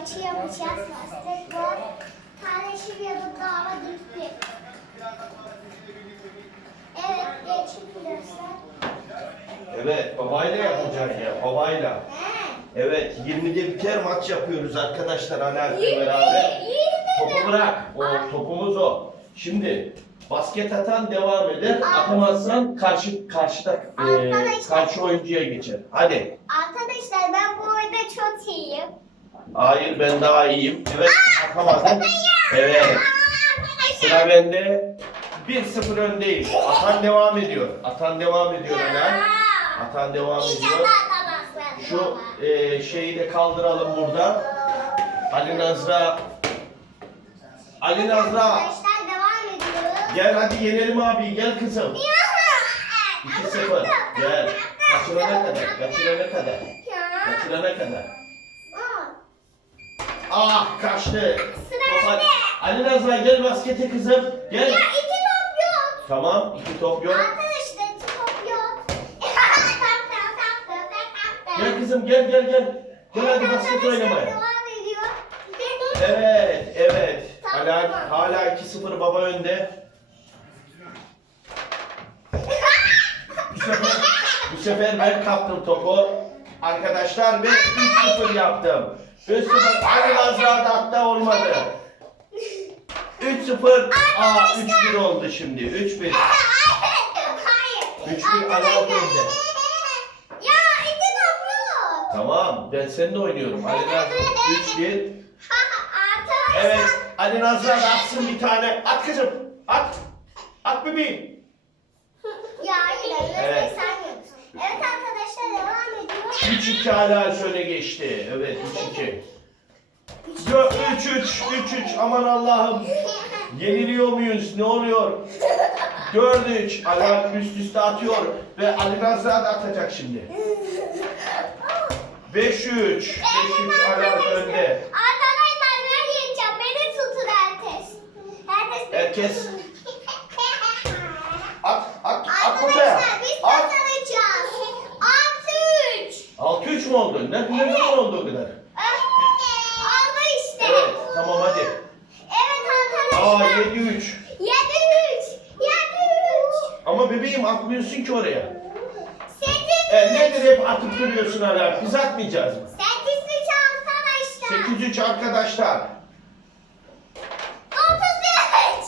maçı yapacağız. Basketbol. Kardeşim yanında ama gitti. Evet, geçin arkadaşlar. Evet babayla yapacak ya babayla. Evet 20'de biter maç yapıyoruz arkadaşlar Yirmi, beraber. Topu bırak. O Ay. topumuz o. Şimdi basket atan devam eder. Atamazsan karşı karşıda e, Arkadaşlar. karşı oyuncuya geçer. Hadi. Arkadaşlar ben bu oyunda çok iyiyim. Hayır ben daha iyiyim. Evet atamadın. Evet. Sıra bende. 1-0 öndeyiz. Atan devam ediyor. Atan devam ediyor Alen. Atan devam ediyor. Şu e, şeyi de kaldıralım burada. Ali Nazra. Ali Nazra. Gel hadi yenelim abi. Gel kızım. 2-0. Gel. Kaçırana kadar. Kaçırana kadar. Kaçırana kadar. Ah kaçtı. Sıra Topa-. Ali Nazra gel baskete kızım. Gel. Ya iki top yok. Tamam. iki top yok. Arkadaşlar iki top yok. Gel kızım gel gel gel. Gel hadi basket oynamaya. Evet, evet. Hala, hala 2-0 baba önde. Bu sefer, bu sefer ben kaptım topu. Arkadaşlar ve 3-0 yaptım. 3-0 Ali Nazra'da hatta olmadı. 3-0. Aa 3-1 oldu şimdi. 3-1. Hayır. Üç bir Arkadaşlar. Ala önde. Ya iki top yok. Tamam ben seninle oynuyorum. Ali Nazra 3-1. Arkadaşlar. Evet Ali da atsın bir tane. At kızım. At. At bebeğim. Ya yine Evet. saymıyorsun. Evet arkadaşlar devam ediyor. 3-2 hala şöyle geçti. Evet 3-2. Yo 3-3 3-3 aman Allah'ım. Yeniliyor muyuz? Ne oluyor? 4-3 Ali üst üste atıyor ve Ali Nazra da atacak şimdi. 5-3 5-3 Ali önde. Arkadaşlar ben yiyeceğim. Beni tutun herkes. Herkes. Herkes at at at potaya. Arkadaşlar biz At. kazanacağız. 6-3. 6-3 mü oldu? Ne, ne zaman oldu o kadar? Oldu işte. Evet tamam hadi. Evet Aa arkadaşlar. 7-3. 7-3. 7-3. Ama bebeğim atmıyorsun ki oraya. 8-3. E, nedir hep atıp duruyorsun hala? Biz atmayacağız mı? 8-3 arkadaşlar. 8-3 arkadaşlar.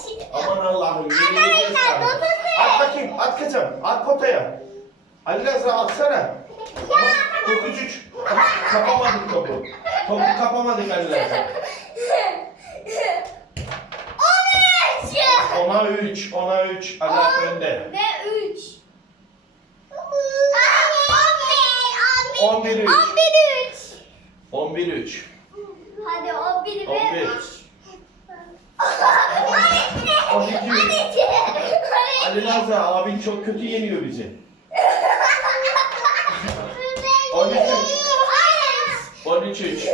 33. Aman Allah'ım Arkadaşlar, galiba. dokuz At bakayım at kızım at potaya. Ali Nazra atsana. Ama 9-3. Kapamadık topu. Topu kapamadık Ali Nazra. 13. Ona 3, ona 3. Ali önde. Ve 3. 11 3. 11 3. 11 3. Hadi 11 ve 11. 3. 12. 12. Ali Nazra abin çok kötü yeniyor bizi. 13. 13 3. 13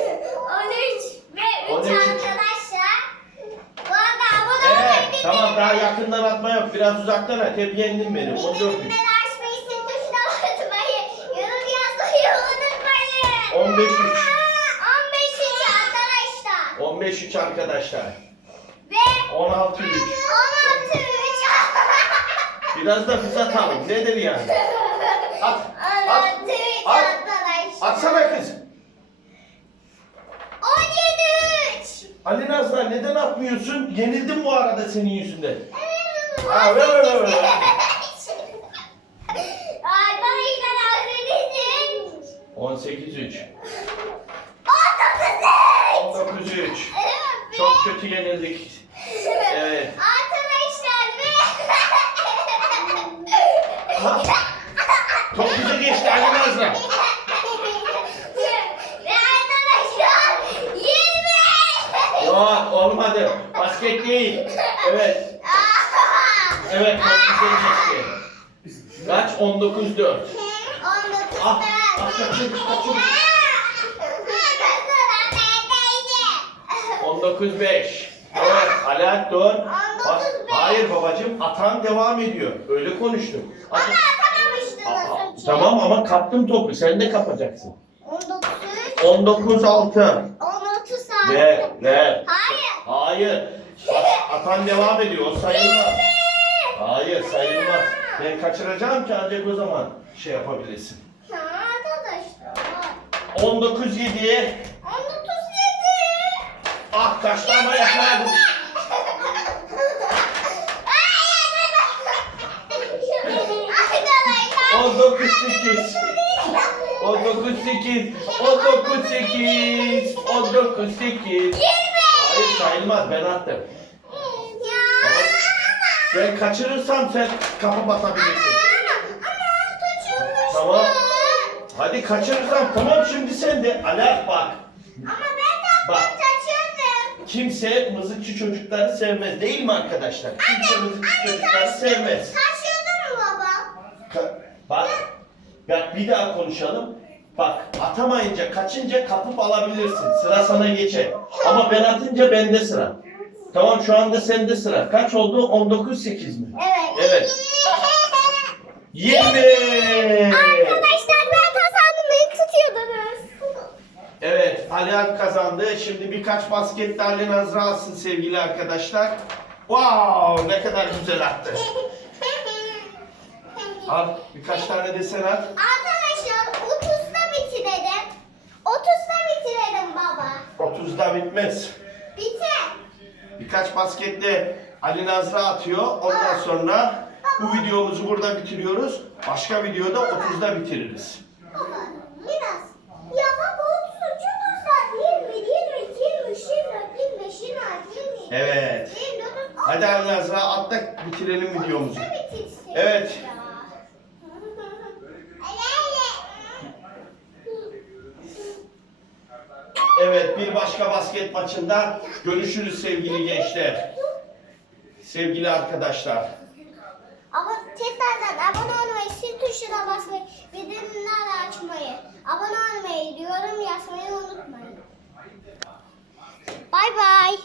ve 3 13. arkadaşlar. Bu arada abone olmayı Evet tamam daha yakından atma yok. Biraz uzaktan at. Hep yendin beni. 14 Bildirimleri 3. açmayı, zil tuşuna basmayı, yorum yazmayı unutmayın. 15 3. 15 3 arkadaşlar. 15 3 arkadaşlar. Ve 16 3. 16 3. Biraz da biz atalım. Nedir yani? Neden atmıyorsun? Yenildim bu arada senin yüzünden. Aa, ver, ver, ver, ver. Arkadaşlar özledim. 18 3. 19 19 3.3. Çok kötü yenildik. Evet. Arkadaşlar geçti Ali Nazra. Ve arkadaşlar 20. Yok olmadı. Basket değil. Evet. Evet bize geçti. Kaç? 19 4. 19 Ah, ah, kaçın, kaçın. 19 5. Evet. Bas- Hayır babacığım atan devam ediyor. Öyle konuştum. Ama Atan- atamamıştın Aa, az önce. Tamam ama kaptım topu. Sen de kapacaksın. 19 3. 19 6. 16 Ver, ver. Hayır. Hayır. Atan devam ediyor. O sayılmaz. Hayır sayılmaz. Ben kaçıracağım ki ancak o zaman şey yapabilirsin. Ya arkadaşlar. 19 7. 19 Ah kaçlarıma yakaladım. Arkadaşlar. 19 8. 19 8. 19 8. 19 8. Hayır sayılmaz ben attım. Ben kaçırırsam sen. Ama kaçırmıştım. Tamam. Hadi kaçırırsam tamam şimdi sen de alert bak. Ama ben Bak. kaçırdım. Kimse mızıkçı çocukları sevmez değil mi arkadaşlar? Kimse mızıkçı çocukları sevmez. Kaçırdın mı baba? Ka- bak, bak bir daha konuşalım. Bak atamayınca kaçınca kapıp alabilirsin. Sıra sana geçer. Ama ben atınca bende sıra. Tamam şu anda sende sıra. Kaç oldu? 19 8 mi? Evet. Evet. 20. Arkadaşlar ben kazandım. Beni tutuyordunuz. Evet, Alihan kazandı. Şimdi birkaç basket de Ali Nazra alsın sevgili arkadaşlar. Wow, ne kadar güzel attı. Al, birkaç tane de sen at. Arkadaşlar 30'da bitirelim. 30'da bitirelim baba. 30'da bitmez. Biter. Birkaç basket de Ali Nazra atıyor. Ondan sonra bu videomuzu burada bitiriyoruz. Başka videoda 30'da bitiririz. Baba biraz. Ya baba 30'u çok uzak. 20, 22, 23, 24, 25, 26, 27. Evet. 29, Hadi Ali Nazra at da bitirelim videomuzu. 30'da bitirsin. Evet. Ya. Evet, bir başka basket maçında görüşürüz sevgili gençler. Sevgili arkadaşlar. Ama tekrardan abone olmayı, sil tuşuna basmayı, bildirimleri açmayı, abone olmayı, yorum yazmayı unutmayın. Bay bay.